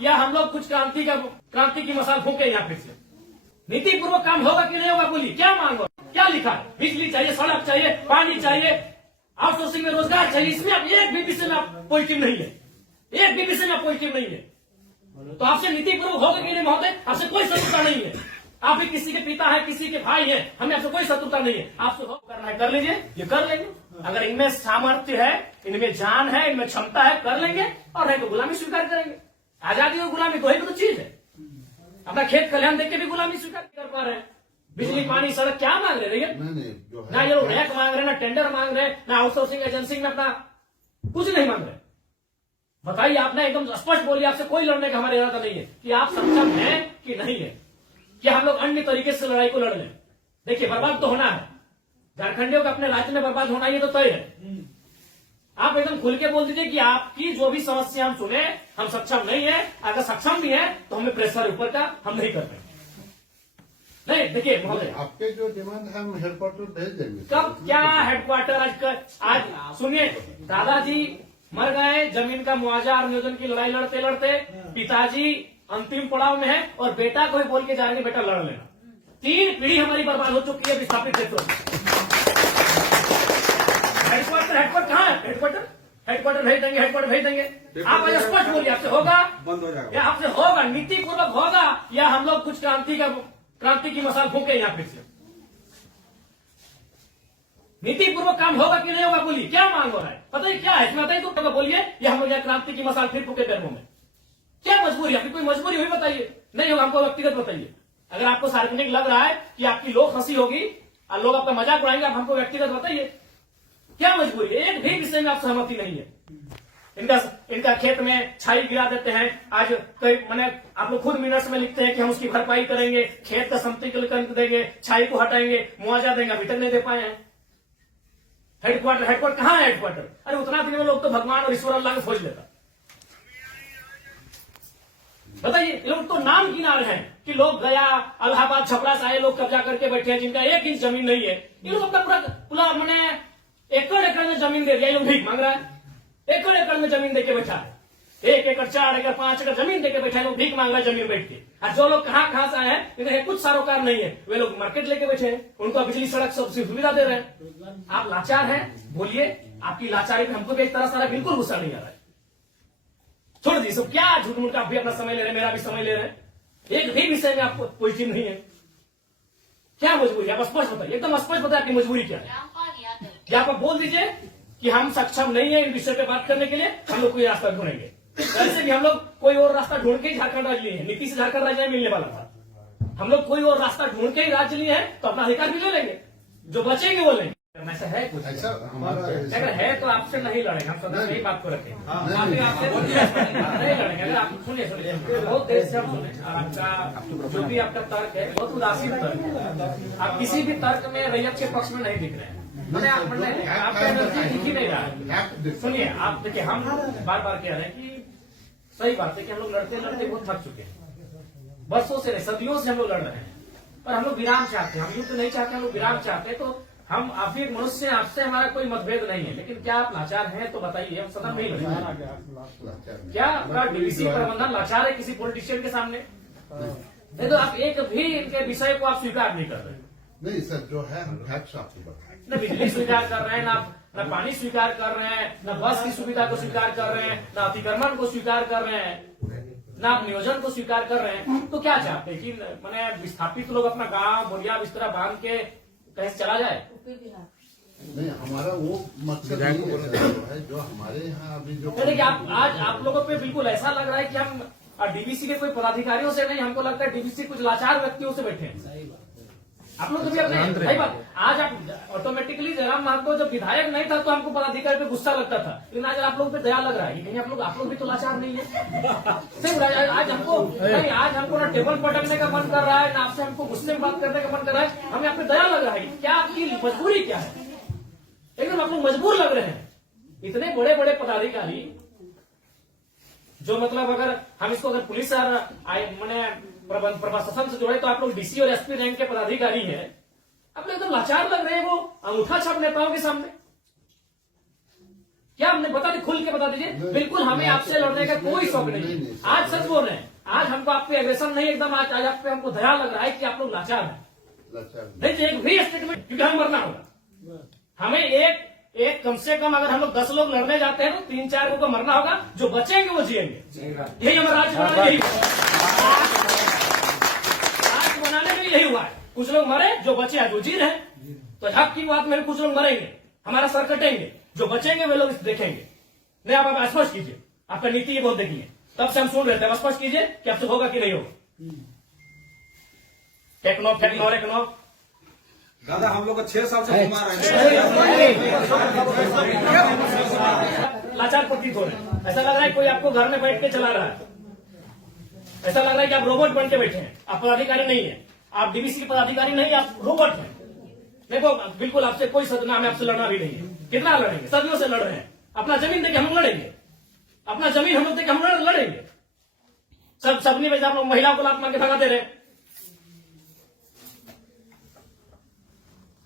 या हम लोग कुछ क्रांति की मसाल फूके यहाँ फिर से। नीति पूर्वक काम होगा कि नहीं होगा, बोलिए क्या मांगो, क्या लिखा है? बिजली चाहिए, सड़क चाहिए, पानी चाहिए, आउटसोर्सिंग में रोजगार चाहिए, इसमें आप एक भी विषय में आप पॉजिटिव नहीं है, एक भी विषय में आप पॉजिटिव नहीं है। तो आपसे नीति पूर्वक होगा कि नहीं महोदय? आपसे कोई शत्रुता नहीं है, आप भी किसी के पिता है, किसी के भाई है, हमें आपसे कोई शत्रुता नहीं है। आपसे हो करना है कर लीजिए, ये कर लेंगे। अगर इनमें सामर्थ्य है, इनमें जान है, इनमें क्षमता है, कर लेंगे, और नहीं तो गुलामी स्वीकार करेंगे। आजादी और गुलामी दो ही तो चीज है। अपना खेत खलिहान देख के भी गुलामी स्वीकार कर पा रहे हैं। बिजली पानी सड़क क्या मांग रहे हैं? ना ये लोग रैक मांग रहे, ना टेंडर मांग रहे, ना आउटसोर्सिंग एजेंसी में अपना कुछ नहीं मांग रहे। बताइए, आपने एकदम स्पष्ट बोलिए, आपसे कोई लड़ने का हमारा इरादा नहीं है कि आप सक्षम हैं कि नहीं है, कि हम लोग अन्य तरीके से लड़ाई को लड़ लें। देखिए, बर्बाद तो होना है, झारखंडियों का अपने राज्य में बर्बाद होना, ये तो तय है। आप एकदम खुल के बोल दीजिए कि आपकी जो भी समस्या हम सुने, हम सक्षम नहीं है। अगर सक्षम भी है तो हमें प्रेशर ऊपर का हम नहीं कर पाएंगे। नहीं, देखिए महोदय, आपके जो डिमांड है हम हेडक्वार्टर भेज देंगे। कब क्या हेडक्वार्टर? आज सुनिए, दादाजी मर गए, जमीन का मुआवजा और नियोजन की लड़ाई लड़ते लड़ते पिताजी अंतिम पड़ाव में है, और बेटा को भी बोल के जा रहे हैं बेटा लड़ लेना। 3 पीढ़ी हमारी बर्बाद हो चुकी है विस्थापित क्षेत्रों में। हेडक्वार्टर कहाँ है? हेडक्वार्टर भेज देंगे, हेडक्वार्टर भेज देंगे। आप आज स्पष्ट बोलिए, आपसे होगा बंद हो जाएगा, या आपसे होगा नीति पूर्वक होगा, या हम लोग कुछ क्रांति की मसाल फूके यहाँ फिर से। नीति पूर्वक काम होगा कि नहीं होगा, बोलिए क्या मांग रहा है? पता है क्या है इसमें? बताइए तो बोलिए, या हम लोग यहाँ क्रांति की मसाल फिर फूके पैरों में। क्या मजबूरी? आपकी कोई मजबूरी हुई बताइए, नहीं होगा हमको व्यक्तिगत बताइए। अगर आपको सार्वजनिक लग रहा है कि आपकी लोग हंसी होगी और लोग आपका मजाक उड़ाएंगे, आप हमको व्यक्तिगत बताइए क्या मजबूरी है? एक भी विषय में आप सहमति नहीं है। इनका खेत में छाई गिरा देते हैं, आज कई मैंने आप लोग खुद मिनट्स में लिखते हैं कि हम उसकी भरपाई करेंगे, खेत का समतलीकरण देंगे, छाई को हटाएंगे, मुआवजा देंगे, अभी तक नहीं दे पाए हैं। हेडक्वार्टर कहाँ है? हेडक्वार्टर अरे उतना दिन में लोग तो भगवान और ईश्वर अल्लाह को खोज लेता। बताइए, ये लोग तो नाम किनारे हैं कि लोग गया इलाहाबाद छपरा से आए लोग कब्जा करके बैठे हैं, जिनका 1 इंच जमीन नहीं है। ये लोग अपना पूरा मैंने एकड़ में जमीन दे दिया, ये लोग भीख मांग रहा है। एकड़ में जमीन देके बैठा है, 1 एकड़ 4 एकड़ 5 एकड़ जमीन देके बैठा है, लोग भीख मांग रहा है जमीन बैठ के। और जो लोग कहाँ से आए हैं, इन्हें कुछ सारोकार नहीं है, वे लोग मार्केट लेके बैठे हैं, उनको बिजली सड़क सब सुविधा दे रहे हैं। आप लाचार हैं, बोलिए, आपकी लाचारी पे हमको भी एक तरह सारा बिल्कुल गुस्सा नहीं आ रहा है। छोड़ दी सब, क्या झूठ मूठ का आप भी अपना समय ले रहे हैं, मेरा भी समय ले रहे हैं, एक भी विषय में आपको पॉजिटिव नहीं है। क्या मजबूरी है? आप स्पष्ट बताइए, एकदम स्पष्ट बताइए आपकी मजबूरी क्या है। क्या आप बोल दीजिए कि हम सक्षम नहीं है इन विषय पे बात करने के लिए, हम लोग कोई रास्ता ढूंढेंगे। वैसे भी हम लोग कोई और रास्ता ढूंढ के ही झारखंड राज्य लिए हैं, नीति से झारखंड राज्य मिलने वाला था। हम लोग कोई और रास्ता ढूंढ के ही राज्य लिए हैं, तो अपना अधिकार भी ले लेंगे, जो बचेंगे वो लेंगे। ऐसा है कुछ? अगर है तो आपसे नहीं लड़ेंगे, हम सदा यही बात को रखेंगे। आपसे नहीं लड़ेंगे। अगर आप सुनिए बहुत देर से आप सुने, और आपका जो भी आपका तर्क है बहुत उदासीन तर्क है। आप किसी भी तर्क में रैयत के पक्ष में नहीं दिख रहे हैं, आपका एनर्जी दिख ही नहीं रहा है। सुनिए, आप देखिए, हम बार बार कह रहे हैं कि सही बात है कि हम लोग लड़ते लड़ते बहुत थक चुके हैं, बरसों से नहीं सदियों से हम लोग लड़ रहे हैं, पर हम लोग विराम चाहते हैं। हम युद्ध नहीं चाहते, हम लोग विराम चाहते हैं। तो हम आप भी एक मनुष्य हैं, आपसे हमारा कोई मतभेद नहीं है, लेकिन क्या आप लाचार हैं तो बताइए, हम सदन में ही लड़ेंगे। क्या आपका डीवीसी प्रबंधन लाचार है किसी पॉलिटिशियन के सामने? नहीं तो आप एक भी इनके विषय को आप स्वीकार नहीं कर रहे। नहीं सर, जो है हम फैक्ट्स आपको बताएं। न बिजली स्वीकार कर रहे हैं, न पानी स्वीकार कर रहे हैं, न बस की सुविधा को स्वीकार कर रहे हैं, न अतिक्रमण को स्वीकार कर रहे हैं, न आप नियोजन को स्वीकार कर रहे हैं। तो क्या चाहते हैं कि मैंने विस्थापित लोग अपना गांव बोरिया बिस्तरा बांध के कहीं से चला जाए? नहीं, हमारा वो मकसद है जो हमारे यहाँ अभी जो देखिए, आज आप लोगों पे बिल्कुल ऐसा लग रहा है कि हम डीवीसी के कोई पदाधिकारियों से नहीं, हमको लगता है डीवीसी कुछ लाचार व्यक्तियों से बैठे हैं। आप लोग तो भी अपने सही बात। आज आप ऑटोमेटिकली जयराम महतो जब विधायक नहीं था तो हमको पदाधिकारी पे गुस्सा लगता था, लेकिन आज आप लोगों पे दया लग रहा है। कहीं आप लोग भी तो लाचार नहीं है। आज हमको ना टेबल पटकने का मन कर रहा है, ना आपसे हमको गुस्से में बात करने का मन कर रहा है, हमें आप पे दया लग रहा है। क्या आपकी मजबूरी क्या है? एकदम आप लोग मजबूर लग रहे हैं। इतने बड़े बड़े पदाधिकारी जो मतलब अगर हम इसको अगर पुलिस मैंने प्रशासन से जोड़े तो आप लोग डीसी और एसपी रैंक के पदाधिकारी हैं, आप लोग एकदम लाचार लग रहे हैं वो अंगूठा छाप नेताओं के सामने। क्या हमने बता दी, खुल के बता दीजिए। बिल्कुल हमें आपसे लड़ने का कोई शौक नहीं है। आज सच बोल रहे हैं, आज हमको आप पे एग्रेशन नहीं, एकदम आज आप पे हमको दया लग रहा है कि आप लोग लाचार हैं। नहीं तो एक भी स्टेटमेंट, क्योंकि हम मरना होगा हमें। एक कम से कम अगर हम लोग 10 लोग लड़ने जाते हैं तो 3-4 को मरना होगा, जो बचेंगे वो जिएंगे। यही हमारा राज्य बनाने यही राज्य बनाने में यही हुआ है। कुछ लोग मरे, जो बचे हैं जो जी रहे हैं। तो हक की बात में कुछ लोग मरेंगे, हमारा सर कटेंगे, जो बचेंगे वे लोग देखेंगे। नहीं आप स्पष्ट कीजिए, आपका नीति ये बहुत देखिए, तब से हम सुन रहे थे। स्पष्ट कीजिए कि आपसे होगा कि नहीं होगा। टेक्नो फेक्नो रेक्नो दादा हम लोग को 6 साल से घुमा रहे हैं। लाचार प्रतीत हो रहे हैं। ऐसा लग रहा है कोई आपको घर में बैठ के चला रहा है। ऐसा लग रहा है कि आप रोबोट बन के बैठे हैं। आप पदाधिकारी नहीं है, आप डीवीसी के पदाधिकारी नहीं, आप रोबोट हैं। देखो बिल्कुल आपसे कोई सदना में आपसे लड़ना भी नहीं है। कितना लड़ेंगे, सदियों से लड़ रहे हैं। अपना जमीन देके हम लोग लड़ेंगे, अपना जमीन हम लोग देके हम लोग लड़ेंगे। सबनी वजह आप लोग महिलाओं को लात मार के भगा दे रहे।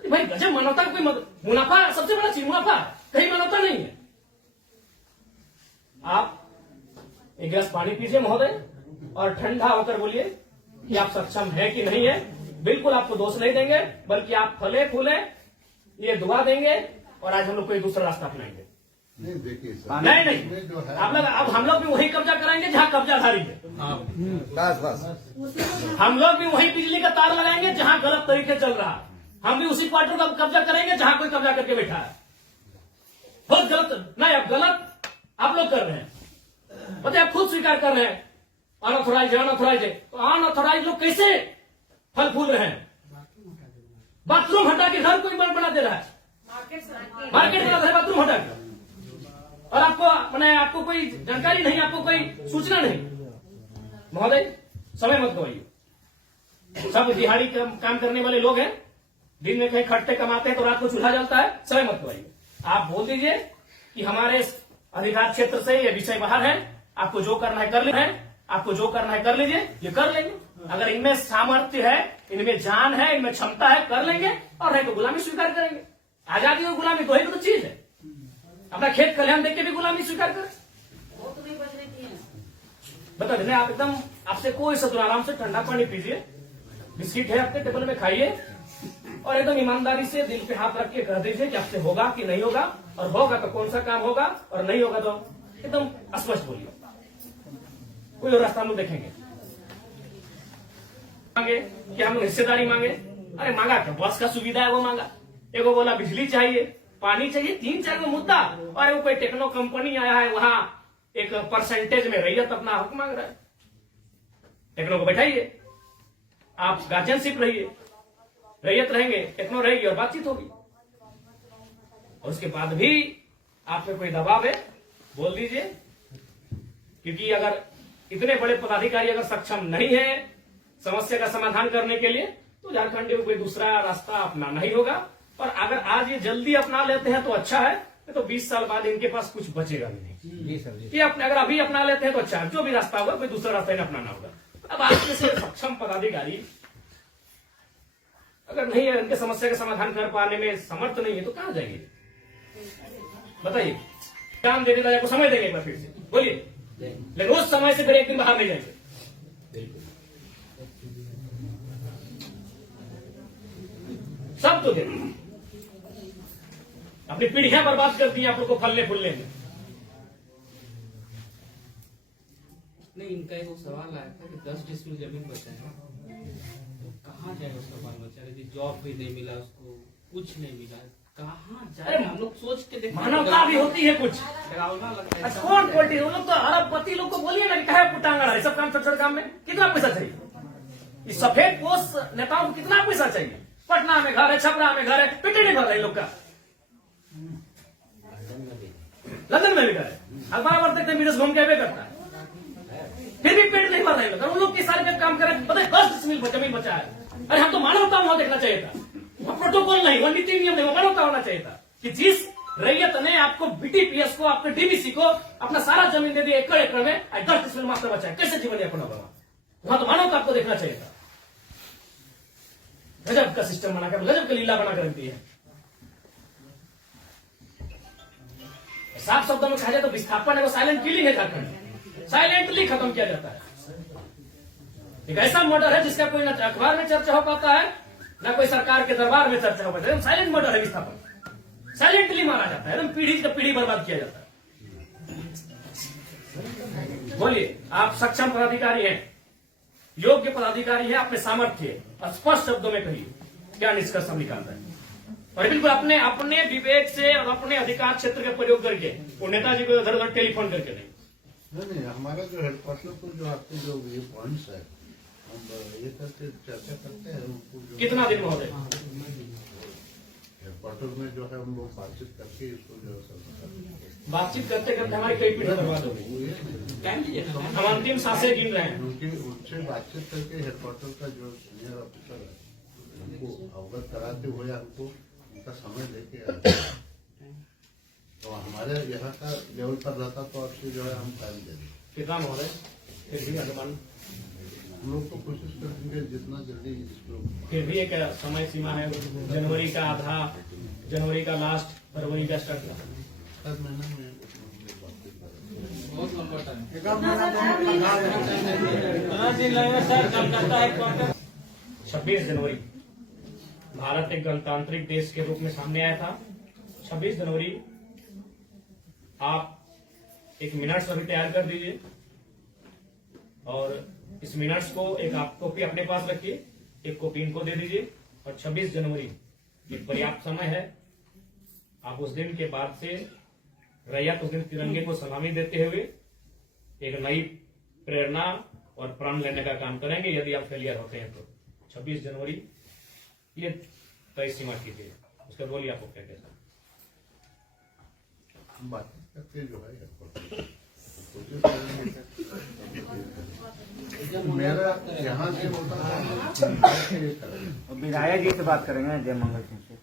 भाई गजब, मानवता का कोई मुनाफा सबसे बड़ा चीज मुनाफा, कहीं मानवता नहीं है। आप एक गिलास पानी पीजिए महोदय, और ठंडा होकर बोलिए कि आप सक्षम है कि नहीं है। बिल्कुल आपको दोष नहीं देंगे, बल्कि आप फले फूले ये दुआ देंगे, और आज हम लोग कोई दूसरा रास्ता अपनाएंगे। नहीं देखिए सर, नहीं जो है आप लोग, अब हम लोग भी वही कब्जा कराएंगे जहां कब्जाधारी है। हम लोग भी वही बिजली का तार लगाएंगे जहां गलत तरीके चल रहा है। हम भी उसी क्वार्टर का कब्जा करेंगे जहां कोई कब्जा करके बैठा है। बहुत गलत, नहीं अब गलत आप लोग कर रहे हैं, पता है, आप खुद स्वीकार कर रहे हैं। अनऑथोराइज अनऑथोराइज है, तो अनऑथोराइज लोग कैसे फल फूल रहे हैं? बाथरूम हटा के घर कोई बना दे रहा है, मार्केट बना दे रहा है बाथरूम हटा के, और आपको मैंने आपको कोई जानकारी नहीं, आपको कोई सूचना नहीं। महोदय समय मत गवाइए। सब दिहाड़ी काम करने वाले लोग हैं, दिन में कहीं खट्टे कमाते हैं तो रात को चूल्हा जलता है। समय मत गवाइए। आप बोल दीजिए कि हमारे अधिकार क्षेत्र से ये विषय बाहर है, आपको जो करना है कर लीजिए, आपको जो करना है कर लीजिए, ये कर लेंगे। अगर इनमें सामर्थ्य है, इनमें जान है, इनमें क्षमता है, कर लेंगे, और नहीं तो गुलामी स्वीकार करेंगे। आजादी और गुलामी दो ही तो चीज है। अपना खेत खलिहान देख के भी गुलामी स्वीकार करें, बता देना। आप एकदम, आपसे कोई शत्रु, आराम से ठंडा पानी पीजिए, बिस्किट है आपके टेबल में खाइए, और एकदम ईमानदारी से दिल पे हाथ रख के कह दीजिए कि आपसे होगा कि नहीं होगा, और होगा तो कौन सा काम होगा, और नहीं होगा तो एकदम स्पष्ट बोलिए। कोई और रास्ता हम लोग देखेंगे। मांगे कि हम लोग हिस्सेदारी मांगे, अरे मांगा क्या, बस का सुविधा है वो मांगा। एगो बोला बिजली चाहिए, पानी चाहिए, 3-4 को मुद्दा, और वो कोई टेक्नो कंपनी आया है वहां एक परसेंटेज में रैयत अपना हक मांग रहा है। टेक्नो को बैठाइए, आप गार्जियनशिप रहिए, रैयत रहेंगे, टेक्नो रहेगी, और बातचीत होगी। और उसके बाद भी आप पे कोई दबाव है, बोल दीजिए। क्योंकि अगर इतने बड़े पदाधिकारी अगर सक्षम नहीं है समस्या का समाधान करने के लिए, तो झारखंड में कोई दूसरा रास्ता अपनाना ही होगा। और अगर आज ये जल्दी अपना लेते हैं तो अच्छा है, तो 20 साल बाद इनके पास कुछ बचेगा भी नहीं। जी सर, जी। ये अपने अगर अभी अपना लेते हैं तो अच्छा है, जो भी रास्ता होगा कोई दूसरा रास्ता इन्हें अपनाना होगा। अब आज जैसे सक्षम पदाधिकारी अगर नहीं है, इनके समस्या का समाधान कर पाने में समर्थ नहीं है, तो कहां जाएंगे बताइए? काम देने का आपको समय देंगे एक बार फिर से बोलिए, लेकिन उस समय से फिर एक दिन बाहर नहीं जाएंगे। सब तो देंगे, अपनी पीढ़ियां बर्बाद कर दी आप लोग को फलने फूलने में। नहीं, इनका एक सवाल आया था कि 10 डिसमिल जमीन बचा है, तो कहाँ जाए उसका बाल बच्चा? यदि जॉब भी नहीं मिला उसको, कुछ नहीं मिला, कहाँ जाए? हम लोग सोच के देखते, मानवता भी होती है कुछ। डरावना लगता है। कौन पॉलिटिक्स, वो लोग तो अरबपति लोग को बोलिए ना कि कहे पुटांगड़ है, सब काम छोटे छोटे काम में कितना पैसा चाहिए? इस सफेद पोस्ट नेताओं को कितना पैसा चाहिए? पटना में घर है, छपरा में घर है, पेटे नहीं भर रहे लोग का। लंदन में भी घर है, अखबार पढ़ते थे, मीडिया घूम के भी करता है, फिर भी पेट नहीं भर रहे लोग। उन लोग के सारे काम कर रहे हैं, पता है 10 डिसमिल जमीन बचा है। अरे हम तो मानवता वहां देखना चाहिए था, प्रोटोकॉल नहीं, वो नीति नियम नहीं, वो मानवता होना चाहिए था कि जिस रैयत ने आपको बीटीपीएस को, आपके डीबीसी को अपना सारा जमीन दे दी एकड़ एकड़ में, 10 डिसमिल मात्र बचा है, कैसे जीवन यापन होगा? वहां तो मानवता आपको देखना चाहिए था। गजब का सिस्टम बनाकर, गजब का लीला बनाकर रख दी है। साफ शब्दों में कहा जाए तो विस्थापन है वो साइलेंट किलिंग है झारखंड, साइलेंटली खत्म किया जाता है। एक ऐसा मर्डर है जिसका कोई ना अखबार में चर्चा हो पाता है, ना कोई सरकार के दरबार में चर्चा हो पाता है। साइलेंट मर्डर है विस्थापन, साइलेंटली मारा जाता है, एकदम पीढ़ी से पीढ़ी बर्बाद किया जाता है। बोलिए, आप सक्षम पदाधिकारी हैं, योग्य पदाधिकारी हैं, अपने सामर्थ्य स्पष्ट शब्दों में कहिए क्या निष्कर्ष हम निकालते हैं, और बिल्कुल अपने अपने विवेक से और अपने अधिकार क्षेत्र का प्रयोग करके, वो नेताजी को इधर उधर टेलीफोन करके नहीं। हमारा जो हेडक्वार्टर को जो आपके जो ये पॉइंट्स है हम ये करके चर्चा करते हैं उनको जो कितना दिन महोदय हेडक्वार्टर में जो है हम लोग बातचीत करके इसको जो है बातचीत करते करते हमारी कई पीढ़ी बर्बाद हो गई। हम अंतिम सांसें गिन रहे हैं। उनसे बातचीत करके हेडक्वार्टर का जो सीनियर ऑफिसर है उनको अवगत कराते हुए हमको उनका समय लेके आते हैं। तो हमारे यहाँ का लेवल पर रहता तो आपसे जो है हम टाइम दे दें। कितना महोदय फिर भी अनुमान, हम लोग तो कोशिश करेंगे जितना जल्दी इसको। फिर भी एक समय सीमा है, जनवरी का आधा, जनवरी का लास्ट, फरवरी का स्टार्ट, हर महीना में बातचीत करेंगे। बहुत लंबा टाइम। 26 जनवरी भारत एक गणतांत्रिक देश के रूप में सामने आया था। 26 जनवरी आप एक मिनट्स अभी तैयार कर दीजिए और इस मिनट्स को एक आप कॉपी अपने पास रखिए, एक कॉपी इनको दे दीजिए। और 26 जनवरी एक पर्याप्त समय है, आप उस दिन के बाद से रैयत उस दिन तिरंगे को सलामी देते हुए एक नई प्रेरणा और प्रण लेने का काम करेंगे। यदि आप फेलियर होते हैं तो 26 जनवरी ये तय सीमा कीजिए। उसके बोलिए आपको क्या कहना है? हम बातचीत करके जो है कोशिश करेंगे। मेरा यहाँ से होता है विधायक जी से बात करेंगे जय मंगल सिंह से।